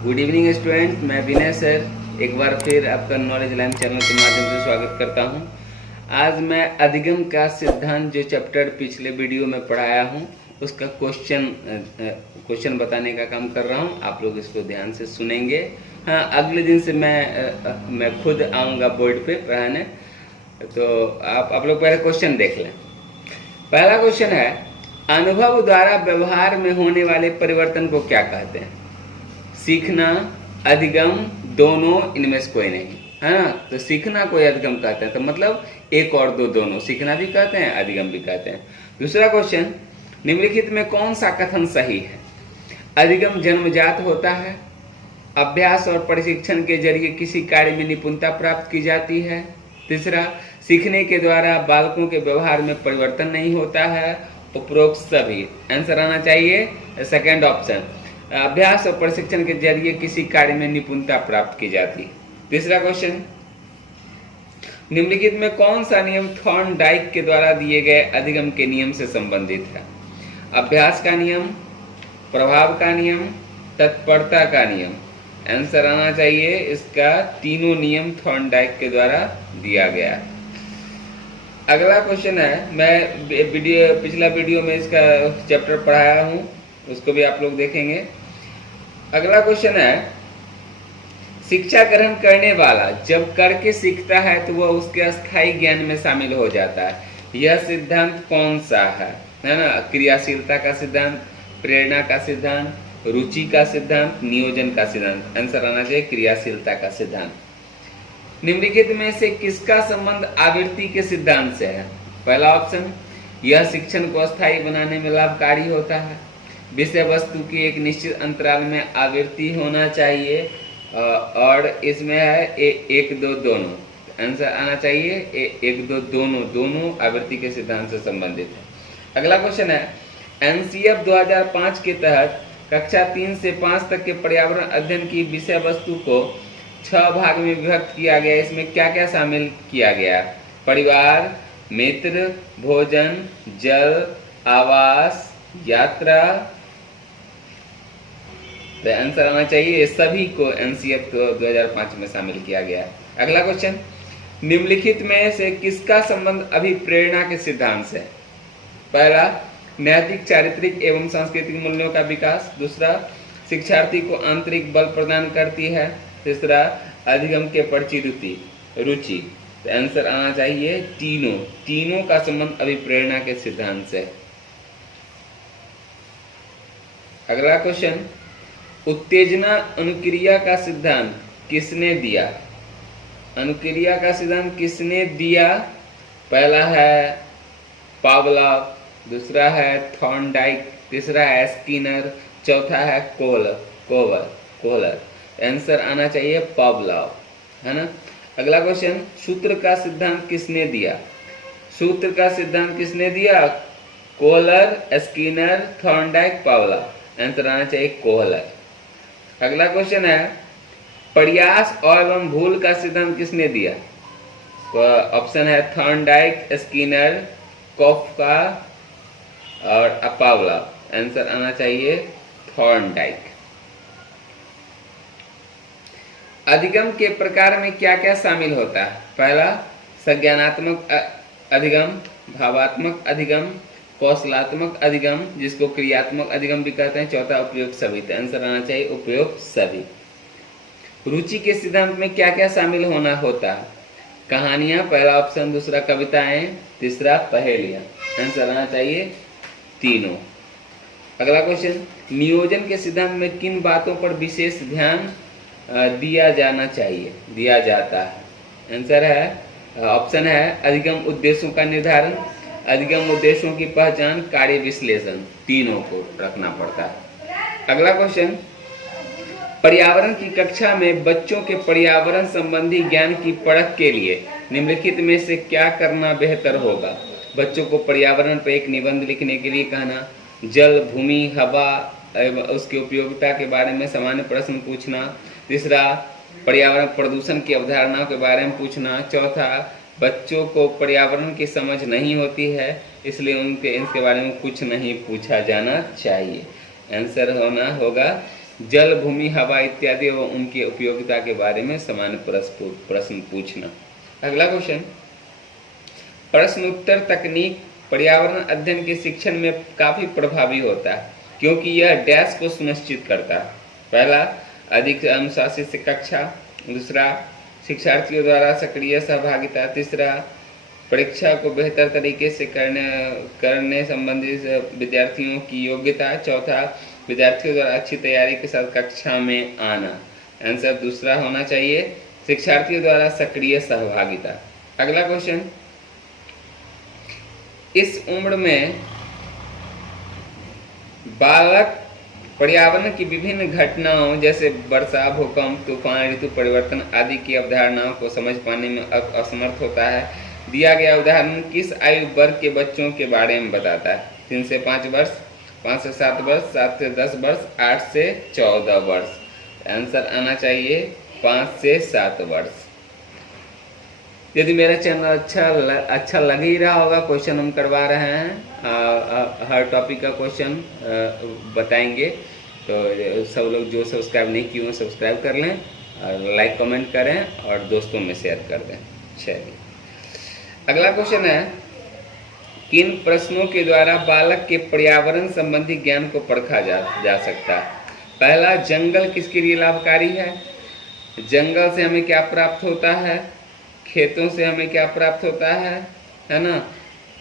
Good evening student, मैं विनय sir एक बार फिर आपका नॉलेज लाइन चैनल के माध्यम से स्वागत करता हूं। आज मैं अधिगम का सिद्धांत जो चैप्टर पिछले वीडियो में पढ़ाया हूं उसका क्वेश्चन बताने का काम कर रहा हूं। आप लोग इसको ध्यान से सुनेंगे। हाँ, अगले दिन से मैं खुद आऊँगा बोर्ड पे पढ़ाने, तो आप लोग पहले क्वेश्चन देख लें। पहला क्वेश्चन है, अनुभव द्वारा व्यवहार में होने वाले परिवर्तन को क्या कहते हैं? सीखना, अधिगम, दोनों, इनमें से कोई नहीं, है ना। तो सीखना कोई अधिगम कहते हैं, तो मतलब एक और दो दोनों, सीखना भी कहते हैं, अधिगम भी कहते हैं। दूसरा क्वेश्चन, निम्नलिखित में कौन सा कथन सही है? अधिगम जन्मजात होता है, अभ्यास और प्रशिक्षण के जरिए किसी कार्य में निपुणता प्राप्त की जाती है। तीसरा, सीखने के द्वारा बालकों के व्यवहार में परिवर्तन नहीं होता है। उपरोक्त सभी। आंसर आना चाहिए सेकंड ऑप्शन, अभ्यास और प्रशिक्षण के जरिए किसी कार्य में निपुणता प्राप्त की जाती है। तीसरा क्वेश्चन, निम्नलिखित में कौन सा नियम थॉर्नडाइक के द्वारा दिए गए अधिगम के नियम से संबंधित है? अभ्यास का नियम, प्रभाव का नियम, तत्परता का नियम। आंसर आना चाहिए इसका तीनों नियम थॉर्नडाइक के द्वारा दिया गया है। अगला क्वेश्चन है, मैं पिछला वीडियो में इसका चैप्टर पढ़ाया हूं, उसको भी आप लोग देखेंगे। अगला क्वेश्चन है, शिक्षा ग्रहण करने वाला जब करके सीखता है तो वह उसके अस्थायी ज्ञान में शामिल हो जाता है। यह सिद्धांत कौन सा है ना? क्रियाशीलता का सिद्धांत, प्रेरणा का सिद्धांत, रुचि का सिद्धांत, नियोजन का सिद्धांत। आंसर आना चाहिए क्रियाशीलता का सिद्धांत। निम्नलिखित में से किसका संबंध आवृत्ति के सिद्धांत से है? पहला ऑप्शन, यह शिक्षण को अस्थायी बनाने में लाभकारी होता है। विषय वस्तु की एक निश्चित अंतराल में आवृत्ति होना चाहिए, और इसमें है एक दो दोनों। आंसर आना चाहिए एक दो दोनों आवृत्ति के सिद्धांत से संबंधित है। अगला क्वेश्चन है, एनसीएफ 2005 के तहत कक्षा 3 से 5 तक के पर्यावरण अध्ययन की विषय वस्तु को 6 भाग में विभक्त किया गया। इसमें क्या क्या शामिल किया गया? परिवार, मित्र, भोजन, जल, आवास, यात्रा। तो आंसर आना चाहिए सभी को एनसीएफ 2005 में शामिल किया गया है। अगला क्वेश्चन, निम्नलिखित में से किसका संबंध अभिप्रेरणा के सिद्धांत से? पहला, नैतिक, चारित्रिक एवं सांस्कृतिक मूल्यों का विकास। दूसरा, शिक्षार्थी को आंतरिक बल प्रदान करती है। तीसरा, अधिगम के प्रति रुचि। तो आंसर आना चाहिए तीनों का संबंध अभिप्रेरणा के सिद्धांत से। अगला क्वेश्चन, उत्तेजना अनुक्रिया का सिद्धांत किसने दिया? अनुक्रिया का सिद्धांत किसने दिया? पहला है पावलोव, दूसरा है थॉर्नडाइक, तीसरा है स्किनर, चौथा है कोहलर। आंसर आना चाहिए पावलोव, है ना। अगला क्वेश्चन, सूत्र का सिद्धांत किसने दिया? सूत्र का सिद्धांत किसने दिया? Kohler, Skinner, Thorndike, Pavlov. Answer आना चाहिए कोहलर। अगला क्वेश्चन है, प्रयास और एवं भूल का सिद्धांत किसने दिया? ऑप्शन है थॉर्नडाइक, स्किनर, कोफ्का और पावलोव। आंसर आना चाहिए थॉर्नडाइक। अधिगम के प्रकार में क्या क्या शामिल होता है? पहला, संज्ञानात्मक अधिगम, भावात्मक अधिगम, कौशलात्मक अधिगम, जिसको क्रियात्मक अधिगम भी कहते हैं। चौथा, उपयोग सभी। तो आंसर आना चाहिए उपयोग सभी। रुचि के सिद्धांत में क्या क्या शामिल होता है? कहानियां, पहला ऑप्शन। दूसरा, कविताएं। तीसरा, पहेलियां। आंसर आना चाहिए तीनों। अगला क्वेश्चन, नियोजन के सिद्धांत में किन बातों पर विशेष ध्यान दिया जाता है? आंसर है ऑप्शन है अधिगम उद्देश्यों का निर्धारण, अधिगम उद्देश्यों की पहचान, कार्य विश्लेषण। तीनों को रखना पड़ता है। अगला क्वेश्चन, पर्यावरण की कक्षा में बच्चों के पर्यावरण संबंधी ज्ञान की परख के लिए निम्नलिखित में से क्या करना बेहतर होगा? बच्चों को पर्यावरण पर एक निबंध लिखने के लिए कहना, जल, भूमि, हवा एवं उसकी उपयोगिता के बारे में सामान्य प्रश्न पूछना। तीसरा, पर्यावरण प्रदूषण की अवधारणाओं के बारे में पूछना। चौथा, बच्चों को पर्यावरण की समझ नहीं होती है, इसलिए इसके बारे में कुछ नहीं पूछा जाना चाहिए। आंसर होगा जल, भूमि, हवा इत्यादि एवं उनकी उपयोगिता के बारे में सामान्य प्रश्न पूछना। अगला क्वेश्चन, प्रश्न उत्तर तकनीक पर्यावरण अध्ययन के शिक्षण में काफी प्रभावी होता है क्योंकि यह डैश को सुनिश्चित करता है। पहला, अधिक अनुशासित कक्षा। दूसरा, शिक्षार्थियों द्वारा सक्रिय सहभागिता। तीसरा, परीक्षा को बेहतर तरीके से करने संबंधी विद्यार्थियों की योग्यता। चौथा, विद्यार्थियों द्वारा अच्छी तैयारी के साथ कक्षा में आना। आंसर दूसरा होना चाहिए, शिक्षार्थियों द्वारा सक्रिय सहभागिता। अगला क्वेश्चन, इस उम्र में बालक पर्यावरण की विभिन्न घटनाओं जैसे वर्षा, भूकंप, तूफान, ऋतु परिवर्तन आदि की अवधारणाओं को समझ पाने में असमर्थ होता है। दिया गया उदाहरण किस आयु वर्ग के बच्चों के बारे में बताता है? 3 से 5 वर्ष, 5 से 7 वर्ष, 7 से 10 वर्ष, 8 से 14 वर्ष। आंसर आना चाहिए 5 से 7 वर्ष। यदि मेरा चैनल अच्छा लग ही रहा होगा, क्वेश्चन हम करवा रहे हैं, हर टॉपिक का क्वेश्चन बताएंगे, तो सब लोग जो सब्सक्राइब नहीं किए हैं सब्सक्राइब कर लें और लाइक कमेंट करें और दोस्तों में शेयर कर दें। चलिए अगला क्वेश्चन है, किन प्रश्नों के द्वारा बालक के पर्यावरण संबंधी ज्ञान को परखा जा सकता है? पहला, जंगल किसके लिए लाभकारी है? जंगल से हमें क्या प्राप्त होता है? खेतों से हमें क्या प्राप्त होता है ना?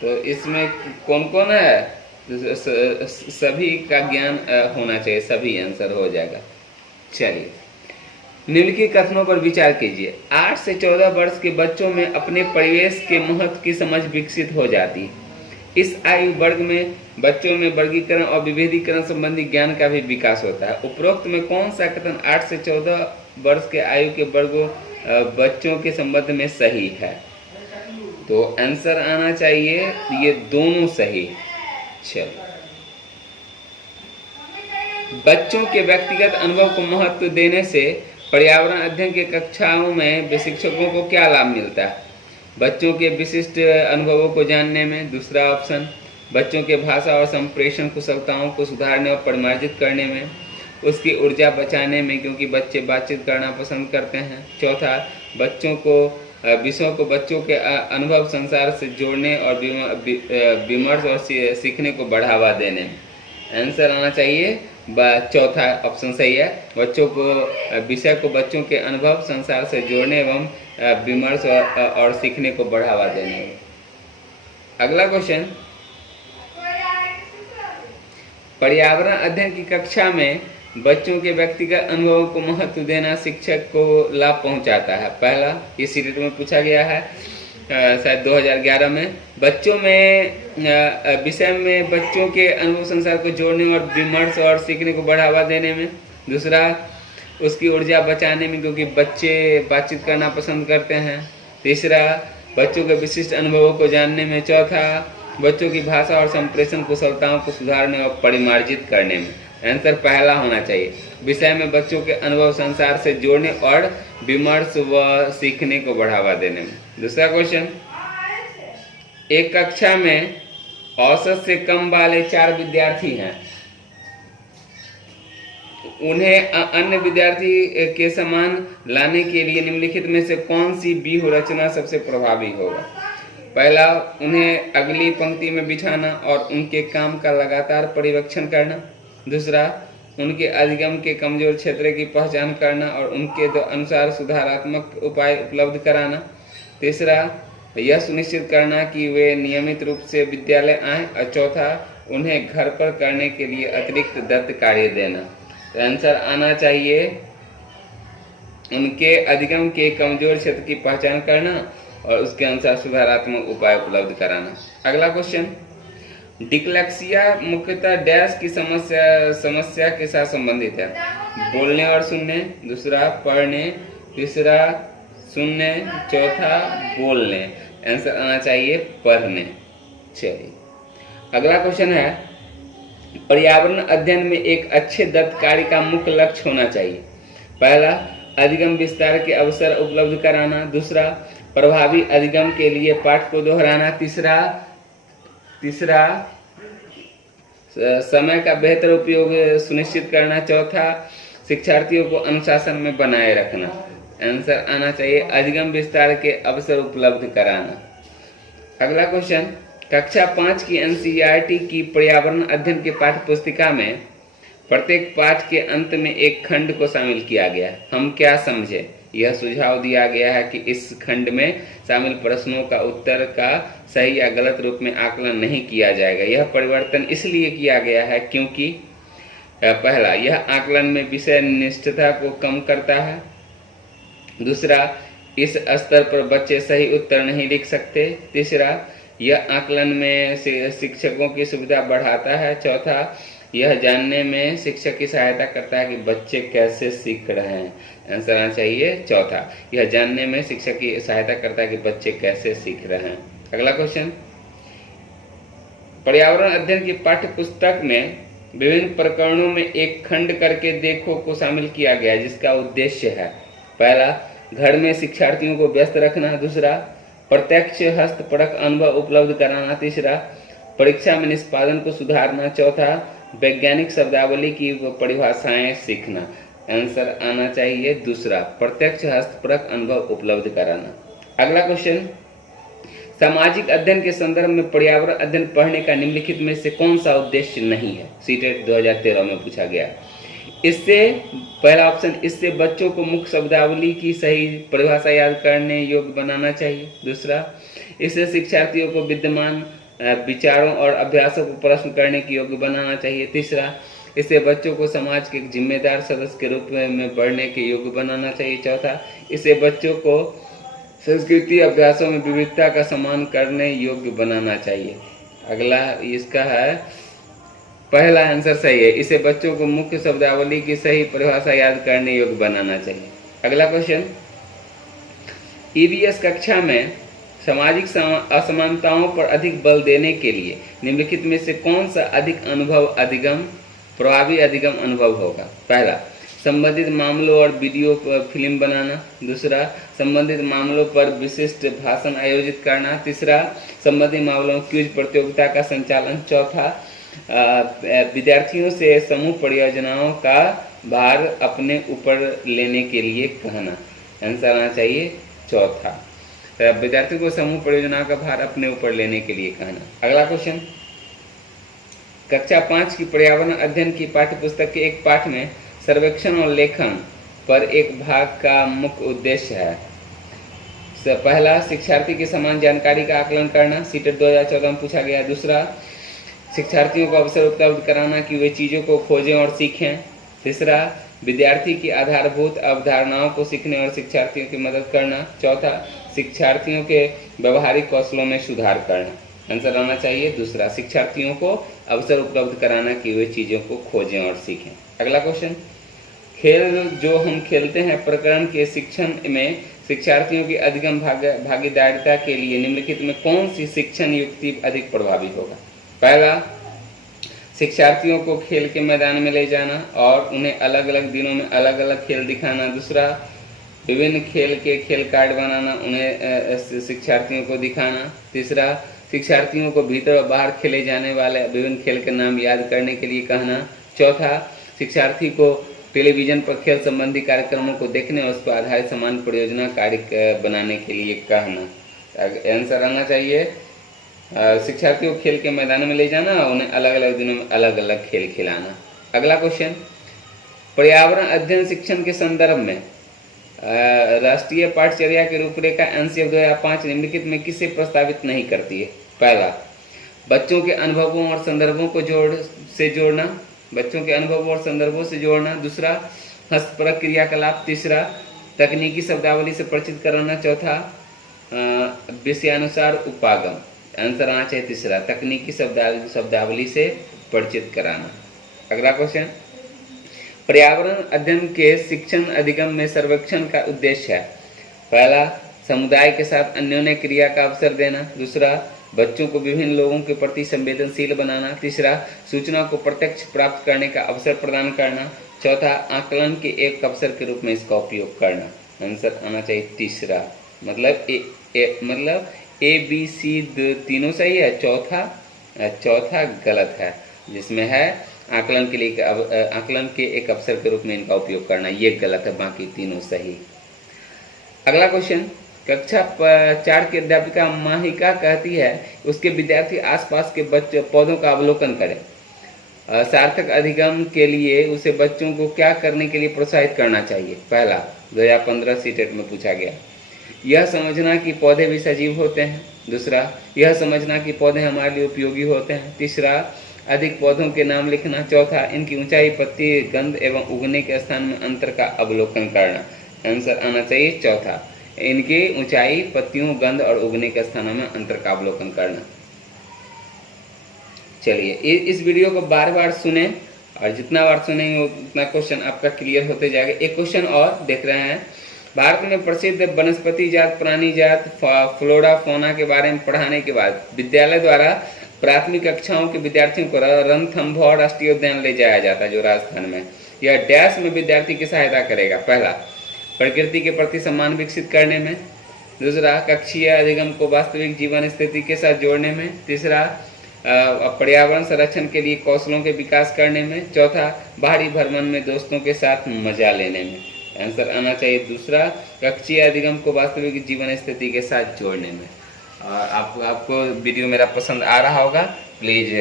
तो इसमें कौन कौन है? सभी का ज्ञान होना चाहिए, सभी आंसर हो जाएगा। चलिए निम्नलिखित कथनों पर विचार कीजिए। 8 से 14 वर्ष के बच्चों में अपने परिवेश के महत्व की समझ विकसित हो जाती है। इस आयु वर्ग में बच्चों में वर्गीकरण और विभेदीकरण संबंधी ज्ञान का भी विकास होता है। उपरोक्त में कौन सा कथन 8 से 14 वर्ष के आयु के वर्गों बच्चों के संबंध में सही है? तो आंसर आना चाहिए ये दोनों सही। चलो, बच्चों के व्यक्तिगत अनुभव को महत्व देने से पर्यावरण अध्ययन के कक्षाओं में शिक्षकों को क्या लाभ मिलता है? बच्चों के विशिष्ट अनुभवों को जानने में। दूसरा ऑप्शन, बच्चों के भाषा और संप्रेषण कुशलताओं को सुधारने और परिमार्जित करने में। उसकी ऊर्जा बचाने में क्योंकि बच्चे बातचीत करना पसंद करते हैं। चौथा, विषयों को बच्चों के अनुभव संसार से जोड़ने और विमर्श और सीखने को बढ़ावा देने में। आंसर आना चाहिए चौथा ऑप्शन सही है, विषय को बच्चों के अनुभव संसार से जोड़ने एवं विमर्श और सीखने को बढ़ावा देने में। अगला क्वेश्चन, पर्यावरण अध्ययन की कक्षा में बच्चों के व्यक्तिगत अनुभवों को महत्व देना शिक्षक को लाभ पहुंचाता है। पहला, ये सीटेट में पूछा गया है शायद 2011 में। बच्चों में विषय में बच्चों के अनुभव संसार को जोड़ने और विमर्श और सीखने को बढ़ावा देने में। दूसरा, उसकी ऊर्जा बचाने में क्योंकि बच्चे बातचीत करना पसंद करते हैं। तीसरा, बच्चों के विशिष्ट अनुभवों को जानने में। चौथा, बच्चों की भाषा और संप्रेषण कुशलताओं को सुधारने और परिमार्जित करने में। आंसर पहला होना चाहिए, विषय में बच्चों के अनुभव संसार से जोड़ने और विमर्श व सीखने को बढ़ावा देने में। दूसरा क्वेश्चन, एक कक्षा में औसत से कम वाले 4 विद्यार्थी हैं। उन्हें अन्य विद्यार्थी के समान लाने के लिए निम्नलिखित में से कौन सी व्यूह रचना सबसे प्रभावी होगा? पहला, उन्हें अगली पंक्ति में बिछाना और उनके काम का लगातार पर्यवेक्षण करना। दूसरा, उनके अधिगम के कमजोर क्षेत्र की पहचान करना और उनके अनुसार सुधारात्मक उपाय उपलब्ध कराना। तीसरा, यह सुनिश्चित करना कि वे नियमित रूप से विद्यालय आएं। और चौथा, उन्हें घर पर करने के लिए अतिरिक्त दत्त कार्य देना। तो आंसर आना चाहिए उनके अधिगम के कमजोर क्षेत्र की पहचान करना और उसके अनुसार सुधारात्मक उपाय उपलब्ध कराना। अगला क्वेश्चन, डिस्लेक्सिया मुख्यतः डैश की समस्या के साथ संबंधित है? बोलने और सुनने। दूसरा, पढ़ने। तीसरा, सुनने। चौथा, बोलने। आंसर आना चाहिए पढ़ने। चलिए अगला क्वेश्चन है, पर्यावरण अध्ययन में एक अच्छे दत्त कार्य का मुख्य लक्ष्य होना चाहिए। पहला, अधिगम विस्तार के अवसर उपलब्ध कराना। दूसरा, प्रभावी अधिगम के लिए पाठ को दोहराना। तीसरा समय का बेहतर उपयोग सुनिश्चित करना। चौथा, शिक्षार्थियों को अनुशासन में बनाए रखना। आंसर आना चाहिए अधिगम विस्तार के अवसर उपलब्ध कराना। अगला क्वेश्चन, कक्षा 5 की एनसीईआरटी की पर्यावरण अध्ययन के पाठ्य पुस्तिका में प्रत्येक पाठ के अंत में एक खंड को शामिल किया गया है। हम क्या समझे? यह सुझाव दिया गया है कि इस खंड में शामिल प्रश्नों का उत्तर का सही या गलत रूप में आकलन नहीं किया जाएगा। यह परिवर्तन इसलिए किया गया है क्योंकि पहला, यह आकलन में विषय निष्ठता को कम करता है। दूसरा, इस स्तर पर बच्चे सही उत्तर नहीं लिख सकते। तीसरा, यह आकलन में शिक्षकों की सुविधा बढ़ाता है। चौथा, यह जानने में शिक्षक की सहायता करता है कि बच्चे कैसे सीख रहे हैं। आंसर आना चाहिए चौथा, यह जानने में शिक्षक की सहायता करता है कि बच्चे कैसे सीख रहे हैं। अगला क्वेश्चन, पर्यावरण अध्ययन की पाठ्य पुस्तक में विभिन्न प्रकरणों में एक खंड करके देखो को शामिल किया गया है, जिसका उद्देश्य है पहला, घर में शिक्षार्थियों को व्यस्त रखना। दूसरा, प्रत्यक्ष हस्तपरक अनुभव उपलब्ध कराना। तीसरा, परीक्षा में निष्पादन को सुधारना। चौथा, वैज्ञानिक शब्दावली की परिभाषाएं सीखना। आंसर आना चाहिए दूसरा, प्रत्यक्ष हस्तपरक अनुभव उपलब्ध कराना। अगला क्वेश्चन, सामाजिक अध्ययन के संदर्भ में पर्यावरण अध्ययन पढ़ने का निम्नलिखित में से कौन सा उद्देश्य नहीं है? सीटेट 2013 में पूछा गया। इससे पहला ऑप्शन, इससे बच्चों को मुख्य शब्दावली की सही परिभाषा याद करने योग्य बनाना चाहिए। दूसरा, इससे शिक्षार्थियों को विद्यमान विचारों और अभ्यासों को प्रश्न करने के योग्य बनाना चाहिए। तीसरा, इससे बच्चों को समाज के एक जिम्मेदार सदस्य के रूप में बढ़ने के योग्य बनाना चाहिए। चौथा, इससे बच्चों को संस्कृति अभ्यासों में विविधता का सम्मान करने योग्य बनाना चाहिए। अगला इसका है पहला आंसर सही है, इसे बच्चों को मुख्य शब्दावली की सही परिभाषा याद करने योग्य बनाना चाहिए। अगला क्वेश्चन, ईवीएस कक्षा में सामाजिक असमानताओं पर अधिक बल देने के लिए निम्नलिखित में से कौन सा अधिक अनुभव अधिगम प्रभावी अधिगम अनुभव होगा? पहला, संबंधित मामलों और वीडियो फिल्म बनाना। दूसरा, संबंधित मामलों पर विशिष्ट भाषण आयोजित करना। तीसरा, संबंधित मामलों में क्विज प्रतियोगिता का संचालन। चौथा, विद्यार्थियों से समूह परियोजनाओं का भार अपने ऊपर लेने के लिए कहना। आंसर आना चाहिए चौथा, विद्यार्थियों को समूह परियोजनाओं का भार अपने ऊपर लेने के लिए कहना। अगला क्वेश्चन, कक्षा 5 की पर्यावरण अध्ययन की पाठ्य पुस्तक के एक पाठ में सर्वेक्षण और लेखन पर एक भाग का मुख्य उद्देश्य है। पहला, शिक्षार्थी की समान जानकारी का आकलन करना, सीटेट 2014 में पूछा गया। दूसरा, शिक्षार्थियों को अवसर उपलब्ध कराना कि वे चीज़ों को खोजें और सीखें। तीसरा, विद्यार्थी की आधारभूत अवधारणाओं को सीखने और शिक्षार्थियों की मदद करना। चौथा, शिक्षार्थियों के व्यवहारिक कौशलों में सुधार करना। आंसर आना चाहिए दूसरा, शिक्षार्थियों को अवसर उपलब्ध कराना कि वे चीज़ों को खोजें और सीखें। अगला क्वेश्चन, खेल जो हम खेलते हैं प्रकरण के शिक्षण में शिक्षार्थियों की अधिगम भागीदारिता के लिए निम्नलिखित में कौन सी शिक्षण युक्ति अधिक प्रभावी होगा? पहला, शिक्षार्थियों को खेल के मैदान में ले जाना और उन्हें अलग अलग दिनों में अलग अलग खेल दिखाना। दूसरा, विभिन्न खेल के खेल कार्ड बनाना, उन्हें शिक्षार्थियों को दिखाना। तीसरा, शिक्षार्थियों को भीतर और बाहर खेले जाने वाले विभिन्न खेल के नाम याद करने के लिए कहना। चौथा, शिक्षार्थी को टेलीविजन पर खेल संबंधी कार्यक्रमों को देखने और उस पर आधारित समान परियोजना कार्य बनाने के लिए कहना। आंसर आना चाहिए शिक्षार्थियों को खेल के मैदान में ले जाना और उन्हें अलग अलग दिनों में अलग अलग खेल खिलाना। अगला क्वेश्चन, पर्यावरण अध्ययन शिक्षण के संदर्भ में राष्ट्रीय पाठचर्या की रूपरेखा एनसीएफ 2005 निम्नलिखित में किसे प्रस्तावित नहीं करती है? पहला, बच्चों के अनुभवों और संदर्भों को जोड़ना, बच्चों के अनुभवों और संदर्भों से जोड़ना। दूसरा, हस्तपरक क्रियाकलाप। तीसरा, तकनीकी शब्दावली से परिचित कराना। चौथा, विषयानुसार उपागम। आंसर आना चाहिए तीसरा, तकनीकी शब्दावली से परिचित कराना। अगला क्वेश्चन, पर्यावरण अध्ययन के शिक्षण अधिगम में सर्वेक्षण का उद्देश्य है। पहला, समुदाय के साथ अन्योन्य क्रिया का अवसर देना। दूसरा, बच्चों को विभिन्न लोगों के प्रति संवेदनशील बनाना। तीसरा, सूचना को प्रत्यक्ष प्राप्त करने का अवसर प्रदान करना। चौथा, आकलन के एक अवसर के रूप में इसका उपयोग करना। आंसर आना चाहिए तीसरा, मतलब ए बी सी तीनों सही है, चौथा गलत है, जिसमें है आकलन के एक अवसर के रूप में इनका उपयोग करना, ये गलत है, बाकी तीनों सही। अगला क्वेश्चन, कक्षा 4 की अध्यापिका माहिका कहती है उसके विद्यार्थी आसपास के पौधों का अवलोकन करें। सार्थक अधिगम के लिए उसे बच्चों को क्या करने के लिए प्रोत्साहित करना चाहिए? पहला, 2015 सीटेट में पूछा गया, यह समझना कि पौधे भी सजीव होते हैं। दूसरा, यह समझना कि पौधे हमारे लिए उपयोगी होते हैं। तीसरा, अधिक पौधों के नाम लिखना। चौथा, इनकी ऊंचाई, पत्ती, गंध एवं उगने के स्थान में अंतर का अवलोकन करना। आंसर आना चाहिए चौथा, इनकी ऊंचाई, पत्तियों, गंध और उगने के स्थानों में अंतर का अवलोकन करना। चलिए इस वीडियो को बार बार सुने और जितना बार सुनेंगे उतना क्वेश्चन आपका क्लियर होते जाएगा। एक क्वेश्चन और देख रहे हैं, भारत में प्रसिद्ध वनस्पति जात, प्राणी जात, फ्लोरा फौना के बारे में पढ़ाने के बाद विद्यालय द्वारा प्राथमिक कक्षाओं के विद्यार्थियों को रणथंभौर राष्ट्रीय उद्यान ले जाया जाता है जो राजस्थान में। यह डैश में विद्यार्थी की सहायता करेगा? पहला, प्रकृति के प्रति सम्मान विकसित करने में। दूसरा, कक्षीय अधिगम को वास्तविक जीवन स्थिति के साथ जोड़ने में। तीसरा, पर्यावरण संरक्षण के लिए कौशलों के विकास करने में। चौथा, बाहरी भ्रमण में दोस्तों के साथ मजा लेने में। आंसर आना चाहिए दूसरा, कक्षीय अधिगम को वास्तविक जीवन स्थिति के साथ जोड़ने में। और आपको वीडियो मेरा पसंद आ रहा होगा, प्लीज़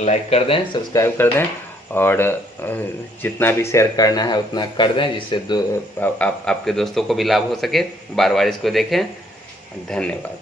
लाइक कर दें, सब्सक्राइब कर दें और जितना भी शेयर करना है उतना कर दें, जिससे आपके दोस्तों को भी लाभ हो सके। बार बार इसको देखें। धन्यवाद।